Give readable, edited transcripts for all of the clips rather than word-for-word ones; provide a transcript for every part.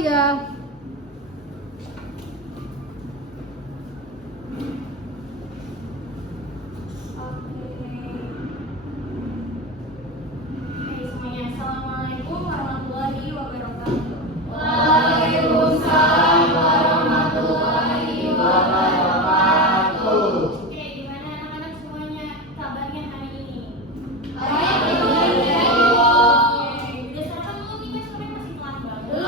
ya. Assalamualaikum warahmatullahi wabarakatuh. Waalaikumsalam warahmatullahi wabarakatuh. Oke, gimana anak-anak semuanya kabarnya hari ini? Baik, Ibu. Udah sarapan belum nih? Kan sore masih telat banget.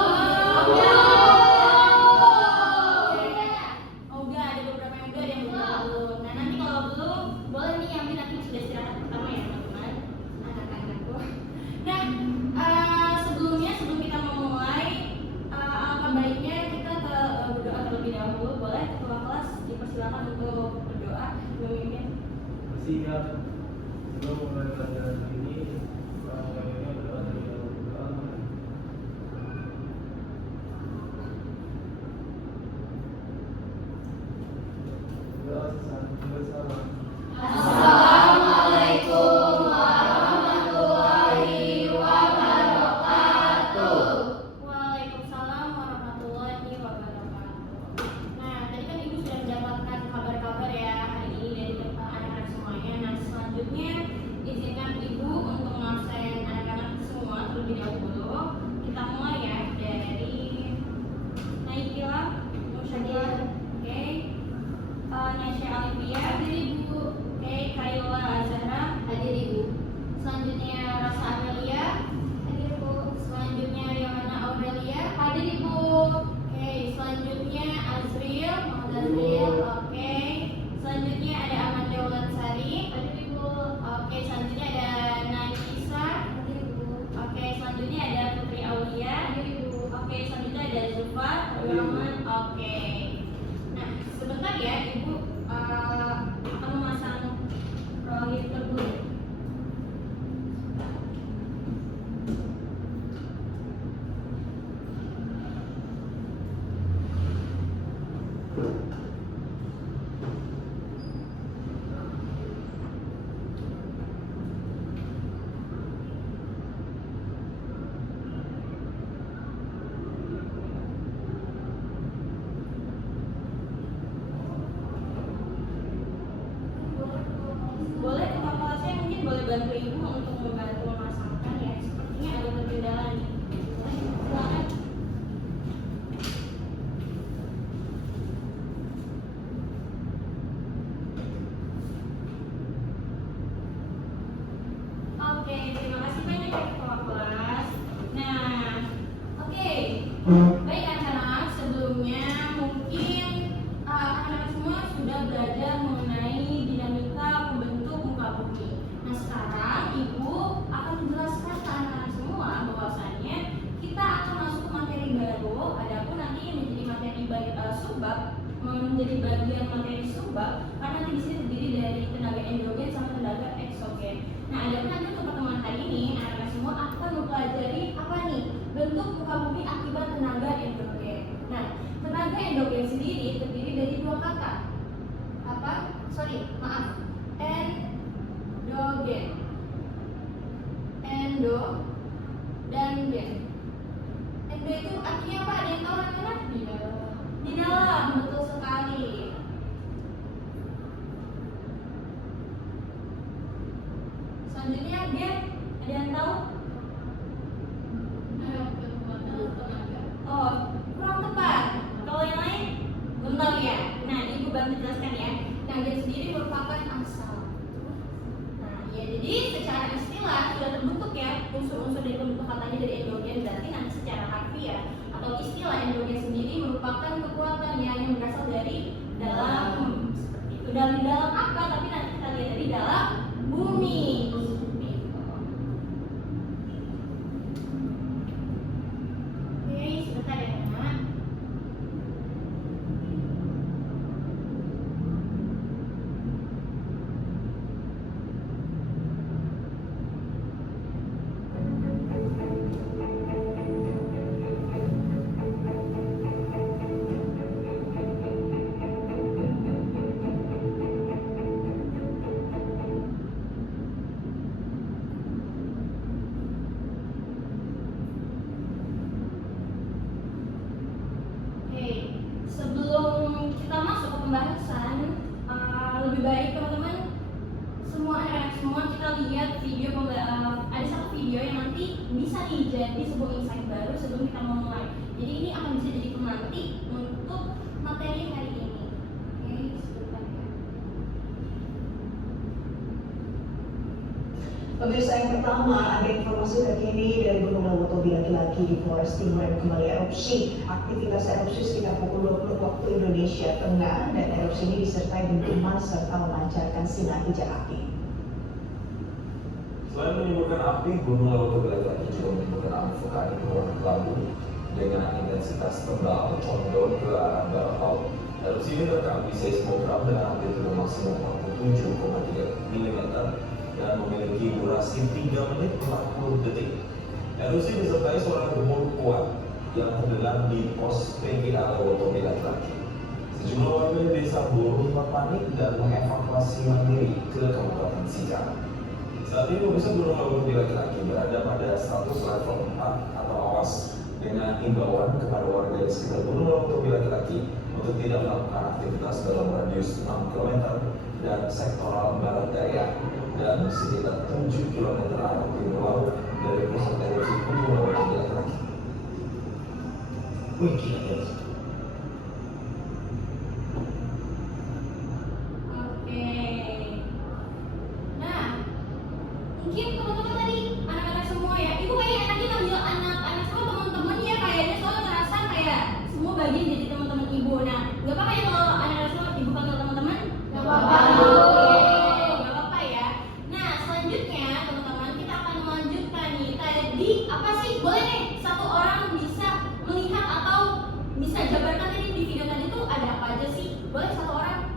Oh, udah ada beberapa yang udah, ada yang belum. Nah, nanti kalau belum, boleh nih yang nanti sudah istirahat pertama ya, teman-teman. Anak-anakku. Nah, sebelum kita memulai, alangkah baiknya kita berdoa terlebih dahulu. Boleh ketua kelas dipersilakan untuk berdoa memimpin. Siap. Sebelum mulai pelajaran ini, kayaknya berdoa dari Allah. Doa bersama. Assalamualaikum warahmatullahi wabarakatuh. Waalaikumsalam warahmatullahi wabarakatuh. Nah, tadi kan Ibu sudah mendapatkan kabar-kabar ya hari ini dari anak-anak semuanya. Nah, selanjutnya izinkan Ibu untuk ngabsen anak-anak semua terlebih dahulu. Kita mulai ya dari Naikila, Musyadil, oke, Nyasya Alivia, hadir Ibu, oke, Kayla Azhara, hadir Ibu. Selanjutnya Rasa Amelia, hadir Ibu. Selanjutnya Yohana Aurelia, hadir Ibu. Oke, selanjutnya Azril, Muhammad Azril, oke. Selanjutnya ada Ahmad Deolansari, hadir Ibu. Oke, selanjutnya ada Nafisa, hadir Ibu. Oke, selanjutnya ada Putri Aulia, hadir Ibu. Oke, selanjutnya ada Zulfat, Rahman, oke. Nah, sebentar ya Ibu akan memasang proyektor dulu. Boleh ketua kelasnya mungkin boleh bantu Ibu untuk membantu memasangkan ya. Sepertinya ada kendala nih. Silakan. Oke, terima kasih banyak ya ketua kelas. Nah, oke. Baik anak-anak, sebelumnya mungkin anak-anak semua sudah belajar mengenai dinamika pembentuk muka bumi. Nah, sekarang Ibu akan menjelaskan ke anak-anak semua bahwasannya kita akan masuk ke materi baru. Adapun nanti yang menjadi materi subbab, menjadi bagian materi subbab, karena nanti di sini terdiri dari tenaga endogen sama tenaga eksogen. Nah, adapun nanti untuk pertemuan hari ini, anak-anak semua akan mempelajari apa nih? Bentuk muka bumi akibat tenaga endogen. Nah, tenaga endogen sendiri terdiri dari dua kata. Apa? Endogen. Endo dan gen. Endo itu artinya apa? Ada yang tahu anak-anak? Di dalam, betul sekali. Selanjutnya gen, ada yang tahu? Oh, kurang tepat. Kalau yang lain belum tahu ya. Nah, Ibu bantu jelaskan ya. Nah, gen sendiri merupakan asal. Nah, ya jadi secara istilah sudah terbentuk ya unsur-unsur dari pembentuk katanya dari endogen. Berarti nanti secara harfiah atau istilah endogen sendiri merupakan kekuatan yang berasal dari dalam, seperti itu. Dari dalam apa? Tapi nanti kita lihat dari dalam bumi. Oke, sebentar ya, Nak. pembahasan, lebih baik teman-teman semua kita lihat video ada satu video yang nanti bisa nih jadi sebuah insight baru sebelum kita mulai. Jadi ini akan bisa jadi pemantik untuk materi hari ini. Oke, sebentar ya. Pemirsa, yang pertama, ada informasi terkini dari Gunung Lawu laki-laki di Flores Timur yang kembali erupsi. Aktivitas erupsi sekitar pukul 20 waktu Indonesia Tengah, dan erupsi ini disertai dentuman serta memancarkan sinar hijau api. Selain menimbulkan api, Gunung Lawu laki-laki juga menimbulkan abu vulkanik berwarna kelabu dengan intensitas tebal condong ke arah barat laut. Erupsi ini terekam di seismograf dengan amplitude maksimum 47,3 mm dan memiliki durasi 3 menit 40 detik. Erupsi disertai suara gemuruh kuat yang terdengar di pos PGA Lawu laki-laki. Sejumlah warga desa Buru panik dan mengevakuasi mandiri ke Kabupaten Sijam. Saat ini pemirsa, Gunung Lawu laki-laki berada pada status level 4 atau awas dengan imbauan kepada warga di sekitar Gunung Lawu laki-laki untuk tidak melakukan aktivitas dalam radius 6 km dan sektoral barat daya dan sekitar 7 km arah timur laut dari pusat erupsi Gunung Lawu laki-laki. Oke. Nah, mungkin teman-teman tadi anak-anak semua ya, ibu kayak enaknya ngambil anak-anak semua teman-teman ya, kayaknya soalnya ngerasa kayak semua bagian jadi teman-teman ibu. Nah, nggak apa-apa ya kalau anak-anak semua ibu panggil teman-teman? Nggak apa-apa. Oke, nggak apa-apa ya. Nah, selanjutnya teman-teman kita akan melanjutkan nih. Tadi apa sih? Boleh nih satu orang bisa melihat atau bisa jabarkan tadi di video tadi itu ada apa aja sih? Boleh satu orang?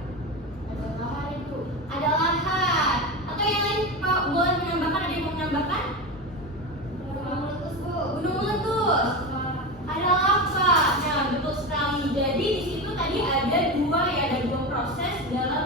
Ada lahar itu. Ada lahar. Atau yang lain Pak boleh menambahkan, ada yang mau menambahkan? Gunung meletus, Bu. Gunung meletus. Ada lava. Nah, betul sekali. Jadi di situ tadi ada dua proses dalam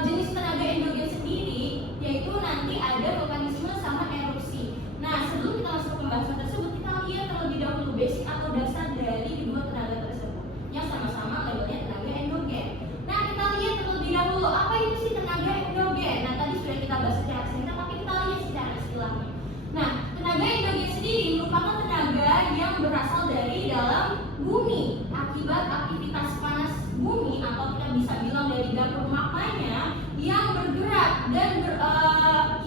jenis tenaga endogen sendiri, yaitu nanti ada vulkanisme sama erupsi. Nah, sebelum kita masuk ke pembahasan tersebut, kita lihat terlebih dahulu basic atau dasar dari kedua tenaga tersebut yang sama-sama labelnya tenaga endogen. Nah, kita lihat terlebih dahulu apa itu sih tenaga endogen. Nah, tadi sudah kita bahas secara singkat, tapi kita lihat secara istilahnya. Nah, tenaga endogen sendiri merupakan tenaga yang berasal dari dalam bumi akibat aktivitas panas bumi, atau kita bisa bilang dari dapur magmanya yang bergerak dan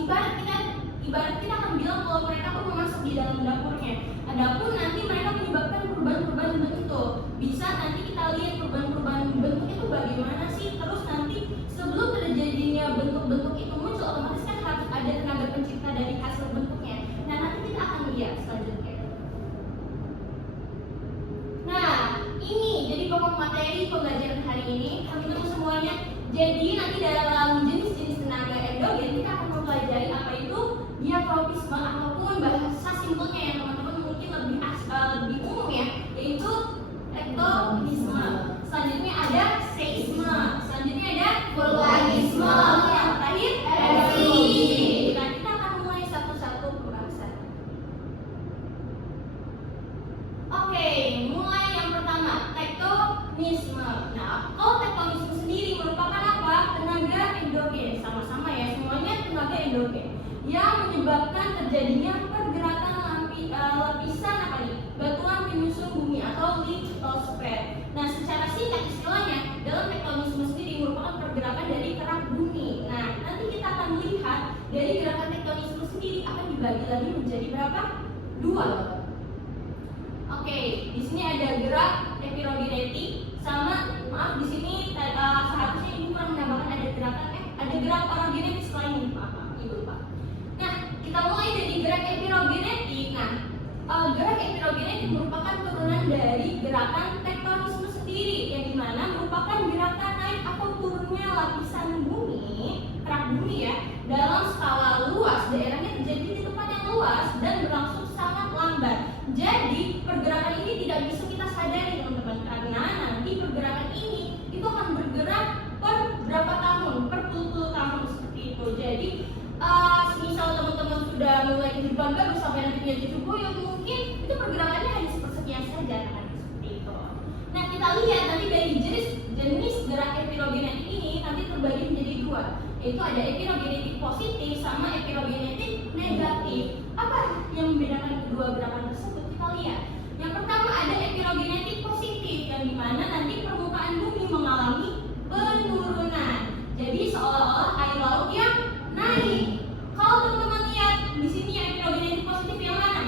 ibarat kita akan bilang kalau mereka pun masuk di dalam dapurnya. Adapun nanti mereka menyebabkan perubahan-perubahan bentuk. Bisa nanti kita lihat perubahan-perubahan bentuk itu bagaimana sih. Terus nanti sebelum terjadinya bentuk-bentuk itu muncul, otomatis kan harus ada tenaga pencipta dari hasil bentuknya. Nah, nanti kita akan lihat selanjutnya. Nah, ini jadi pokok materi pembelajaran hari ini. Teman-teman semuanya, jadi nanti dalam jenis-jenis tenaga endogen kita akan mempelajari apa itu diatropisme, ataupun bahasa simpelnya yang teman-teman mungkin lebih umum ya, yaitu tektonisme. Selanjutnya ada seisme. Selanjutnya ada vulkanisme. Yang terakhir erupsi. Nah, kita akan mulai satu-satu pembahasan. Oke, mulai yang pertama, tektonisme. Nah, kalau tektonisme sendiri merupakan apa? Tenaga endogen. Sama-sama ya, semuanya tenaga endogen yang menyebabkan terjadinya pergerakan lapisan apa nih? Batuan penyusun bumi atau litosfer. Nah, secara singkat istilahnya, dalam tektonisme sendiri merupakan pergerakan dari kerak bumi. Nah, nanti kita akan melihat dari gerakan tektonisme sendiri akan dibagi lagi menjadi berapa? 2. Oke, di sini ada gerak epirogenetik sama, maaf di sini seharusnya ibu kurang menambahkan ada gerak orogenetik selain ini, maaf ibu lupa. Nah, kita mulai dari gerak epirogenetik. Nah, gerak epirogenetik merupakan turunan dari gerakan tektonisme sendiri, yang dimana merupakan gerakan naik atau turunnya lapisan bumi, kerak bumi ya, dalam skala luas. Daerahnya terjadi di tempat yang luas dan berlangsung sangat lambat. Jadi pergerakan ini tidak bisa kita sadari teman-teman, karena nanti pergerakan ini itu akan bergerak per berapa tahun, per puluh-puluh tahun seperti itu. Jadi misal teman-teman sudah mulai kehidupan baru sampai nanti punya cucu buyut, mungkin itu pergerakannya hanya sepersekian saja, kan seperti itu. Nah, kita lihat nanti dari jenis gerakan epirogenetik ini nanti terbagi menjadi dua, yaitu ada epirogenetik positif sama epirogenetik negatif. Apa yang membedakan kedua gerakan tersebut? Kita lihat. Yang pertama ada epirogenetik positif, yang dimana nanti permukaan bumi mengalami penurunan. Jadi seolah-olah air laut yang naik. Kalau teman-teman lihat di sini yang epirogenetik positif yang mana?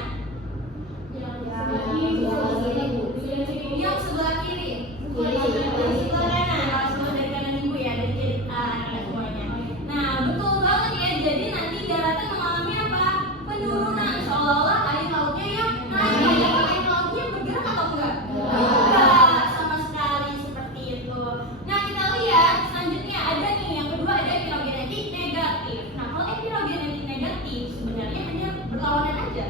Yang sebelah kiri. Yang sebelah kanan. Kalau sebelah dari kanan ibu ya, dari kiri semuanya. Nah, betul banget ya. Jadi nanti daratan mengalami apa? Penurunan. Seolah-olah air lautnya yang naik. Air lautnya bergerak atau enggak? Enggak, sama sekali seperti itu. Nah, kita lihat selanjutnya ada nih yang kedua, ada epirogenetik negatif. Nah, kalau epirogenetik negatif sebenarnya hanya berlawanan aja.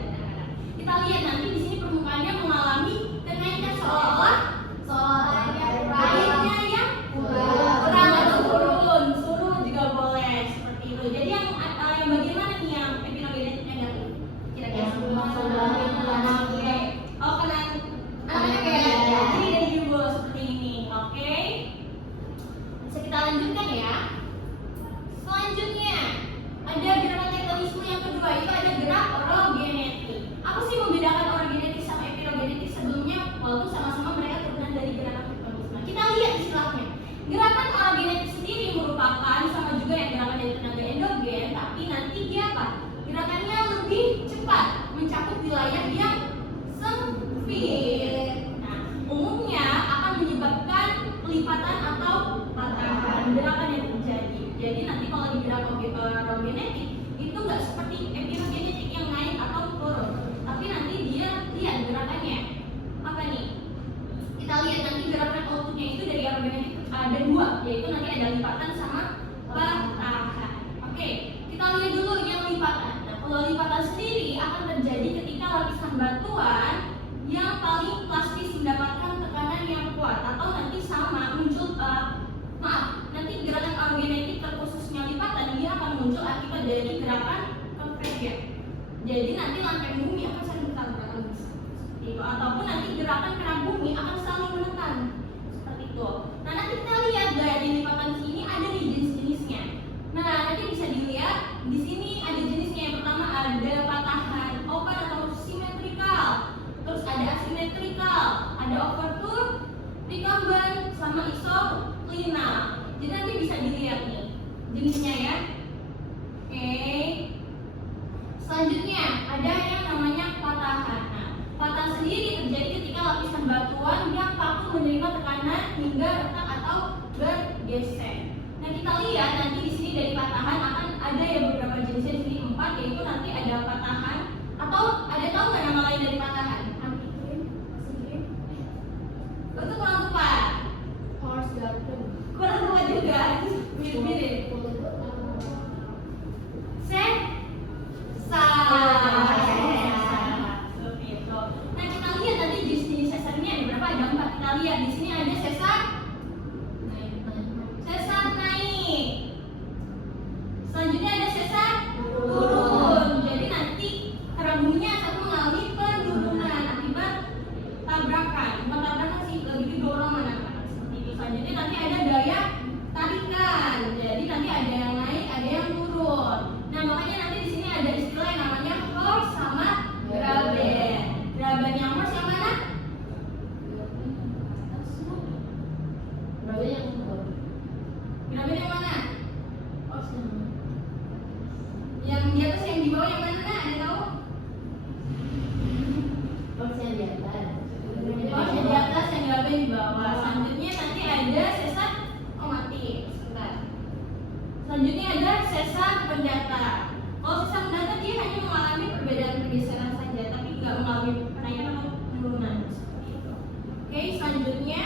Kita lihat nanti di sini permukaannya mengalami kenaikan seolah-olah airnya yang kurang atau turun, surut juga boleh seperti itu. Jadi yang bagaimana nih yang epirogenetik negatif? Kira-kira oke. Oh, kanan ya. Jadi dari ibu seperti ini. Oke. Bisa kita lanjutkan ya. Selanjutnya ada gerakan tektonisme yang kedua, itu ada gerak orogenetik. Apa sih membedakan orogenetik sama epirogenetik? Sebelumnya walaupun sama-sama mereka turunan dari gerakan tektonisme. Kita lihat istilahnya. Gerakan orogenetik sendiri merupakan sama juga yang gerakan dari tenaga endogen, tapi nanti dia apa? Gerakannya lebih cepat, mencakup wilayah yang sempit. Nah, umumnya akan menyebabkan pelipatan atau patahan gerakan yang terjadi. Jadi nanti kalau di gerak orogenetik itu nggak seperti epirogenetik yang naik atau turun, tapi nanti dia lihat gerakannya apa nih? Kita lihat nanti gerakan outputnya itu dari orogenetik ada dua, yaitu nanti ada lipatan sama patahan. Oke, kita lihat dulu yang lipatan. Nah, kalau lipatan sendiri akan terjadi ketika lapisan batuan yang paling plastis mendapatkan tekanan yang kuat, atau nanti sama muncul nanti gerakan orogenetik terkhususnya lipatan dia akan muncul akibat dari gerakan konvergen. Jadi nanti lantai bumi akan saling bertabrakan seperti itu, ataupun nanti gerakan kerak bumi akan saling menekan seperti itu. Nah, nanti kita lihat gaya di lipatan sini ada nih jenis-jenisnya. Nah, nanti bisa dilihat di sini ada jenisnya. Yang pertama ada patahan open atau simetrikal, terus ada asimetrikal, ada overture, recumbent, sama isoklinal. Jadi nanti bisa dilihat nih jenisnya ya. Oke. Selanjutnya ada yang namanya patahan. Nah, patahan sendiri terjadi ketika lapisan batuan yang kaku menerima tekanan hingga retak atau bergeser. Nah, kita lihat nanti di sini dari patahan akan ada ya beberapa jenisnya di sini 4, yaitu nanti ada patahan atau ada tahu nggak nama lain dari patahan? Itu kurang tepat. Kurang tepat juga. Mirip-mirip. Seperti itu. Nah, kita lihat nanti jenis-jenis sesarnya ada berapa? Ada 4. Kita lihat di sini ada sesar naik. Selanjutnya ada sesar turun. Jadi nanti kerak buminya akan mengalami penurunan akibat tabrakan. Bukan tabrakan sih, lebih ke dorongan seperti itu. Selanjutnya nanti ada gaya tarikan. Jadi nanti ada yang naik, ada yang turun. Nah, makanya nanti di sini ada istilah yang namanya horse sama graben. Graben yang horse yang mana? Graben yang mana? Yang di atas yang di bawah yang mana? Ada tahu? Horse yang di atas, yang graben di bawah. Selanjutnya nanti ada sesar mati. Sebentar. Selanjutnya ada sesar pendata. Kalau sesar pendata dia hanya mengalami perbedaan pergeseran saja, tapi nggak mengalami penaikan atau penurunan seperti itu. Oke, selanjutnya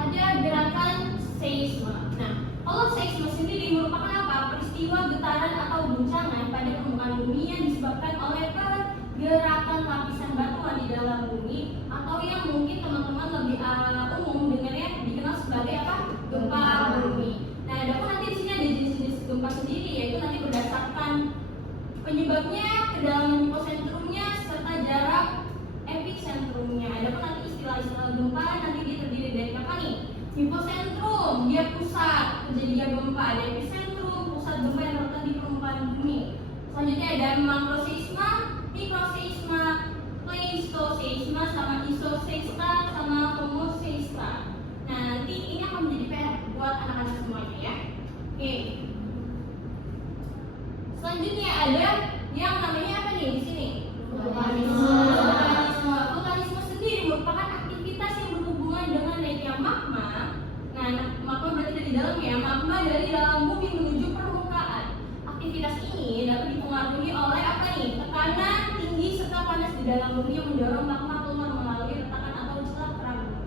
ada gerakan seisme. Nah, kalau seisme sendiri merupakan apa? Peristiwa getaran atau guncangan pada permukaan bumi yang disebabkan oleh pergerakan lapisan batuan di dalam bumi, atau yang mungkin teman-teman lebih umum dengarnya dikenal sebagai apa? Gempa bumi. Nah, adapun nanti di sini ada jenis-jenis gempa sendiri, yaitu nanti berdasarkan penyebabnya, kedalaman hiposentrumnya, serta jarak epicentrumnya. Adapun nanti istilah-istilah gempa nanti dia terdiri dari apa nih? Hipocentrum, dia pusat kejadian gempa. Ada epicentrum, pusat gempa yang terletak di permukaan bumi. Selanjutnya ada makroseisma, mikroseisma, pleistoseisma, sama isoseisma, sama homoseisma. Nah, nanti ini akan menjadi PR buat anak-anak semuanya ya. Oke. Selanjutnya ada yang namanya apa nih di sini? Vulkanisme. Vulkanisme sendiri merupakan aktivitas yang berhubungan dengan naiknya magma. Nah, magma berarti dari dalam ya, magma dari dalam bumi menuju permukaan. Aktivitas ini dapat dipengaruhi oleh apa nih? Tekanan tinggi serta panas di dalam bumi yang mendorong magma keluar melalui retakan atau celah kerak bumi.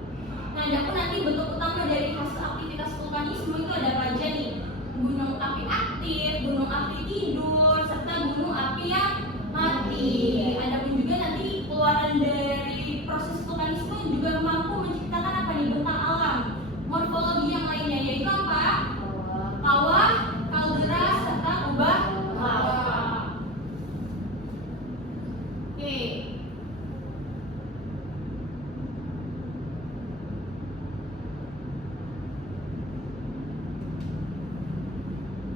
Nah, adapun nanti bentuk utama dari hasil aktivitas vulkanisme itu ada apa aja nih? Gunung api aktif, gunung api tidur, serta gunung api yang mati. Adapun juga nanti keluaran dari proses vulkanisme juga mampu menciptakan apa nih? Bentang alam, morfologi yang lainnya yaitu apa? Kawah, kaldera, serta kubah lava. Oke.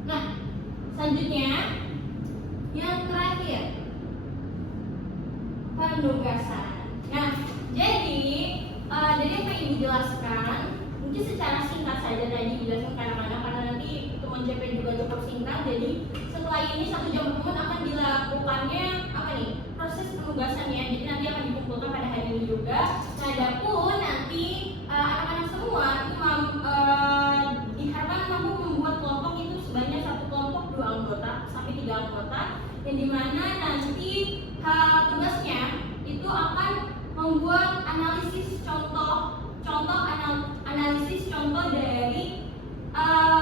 Nah, selanjutnya yang terakhir penugasan. Nah, jadi apa yang Ibu jelaskan mungkin secara singkat saja tadi dijelaskan kadang-kadang karena nanti untuk mencapai juga cukup singkat. Jadi setelah ini 1 jam pertemuan akan dilakukannya apa nih? Proses penugasannya. Jadi nanti akan dikumpulkan pada hari ini juga. Nah, adapun nanti anak-anak semua itu diharapkan mampu membuat kelompok itu sebanyak 1 kelompok 2 anggota sampai 3 anggota, yang dimana nanti tugasnya itu akan membuat analisis analisis contoh dari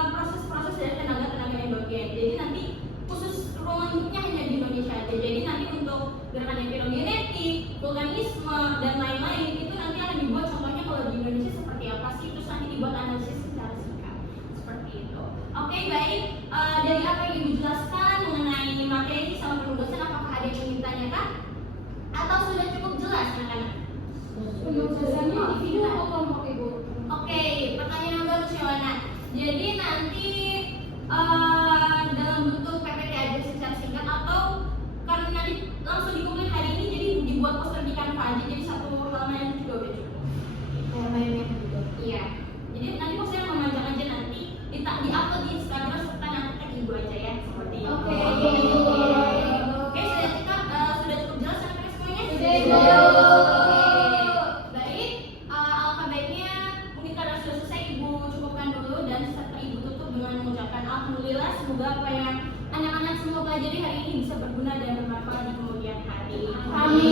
proses-proses dari tenaga-tenaga endogen. Jadi nanti khusus ruang lingkupnya hanya di Indonesia aja. Jadi nanti untuk gerakan elektrogenetik, vulkanisme dan lain-lain itu nanti akan dibuat contohnya kalau di Indonesia seperti apa sih, terus nanti dibuat analisis secara singkat seperti itu. Oke, baik. Dari apa yang Ibu jelaskan mengenai materi sama penugasan, apakah ada yang ingin ditanyakan atau sudah cukup jelas anak-anak? Penugasannya individu atau kelompok Ibu? Oke, pertanyaan yang bagus ya Wana. Jadi nanti dalam bentuk PPT aja secara singkat atau karena nanti langsung dikumpulin hari ini jadi dibuat poster di Canva aja, jadi 1 halaman itu juga udah cukup. Banyak juga. Iya. Jadi nanti posternya memanjang aja nanti di-upload di Instagram serta nanti tag Ibu aja ya seperti itu. Oke. Oke, sudah cukup jelas anak-anak semuanya? Baik, alangkah baiknya mungkin karena sudah selesai Ibu cukupkan dulu dan serta Ibu tutup dengan mengucapkan alhamdulillah, semoga apa yang anak-anak semua pelajari hari ini bisa berguna dan bermanfaat di kemudian hari. Amin.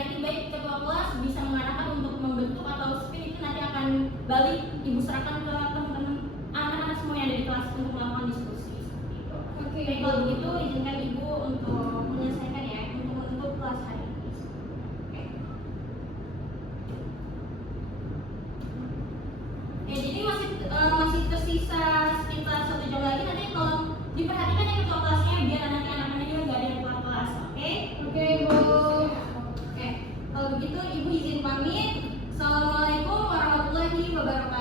Nanti baik ketua kelas bisa mengarahkan untuk membentuk atau spin itu nanti akan balik Ibu serahkan ke teman-teman anak-anak semua yang ada di kelas untuk melakukan diskusi seperti itu. Oke. Baik, kalau begitu izinkan Ibu untuk menyelesaikan ya untuk menutup kelas hari ini. Oke. Ya, jadi masih tersisa sekitar 1 jam lagi. Nanti tolong diperhatikan ya ketua kelasnya biar nanti anak-anaknya juga nggak ada yang keluar kelas. Oke? Oke, Bu. Oke. Kalau begitu Ibu izin pamit. Assalamualaikum warahmatullahi wabarakatuh.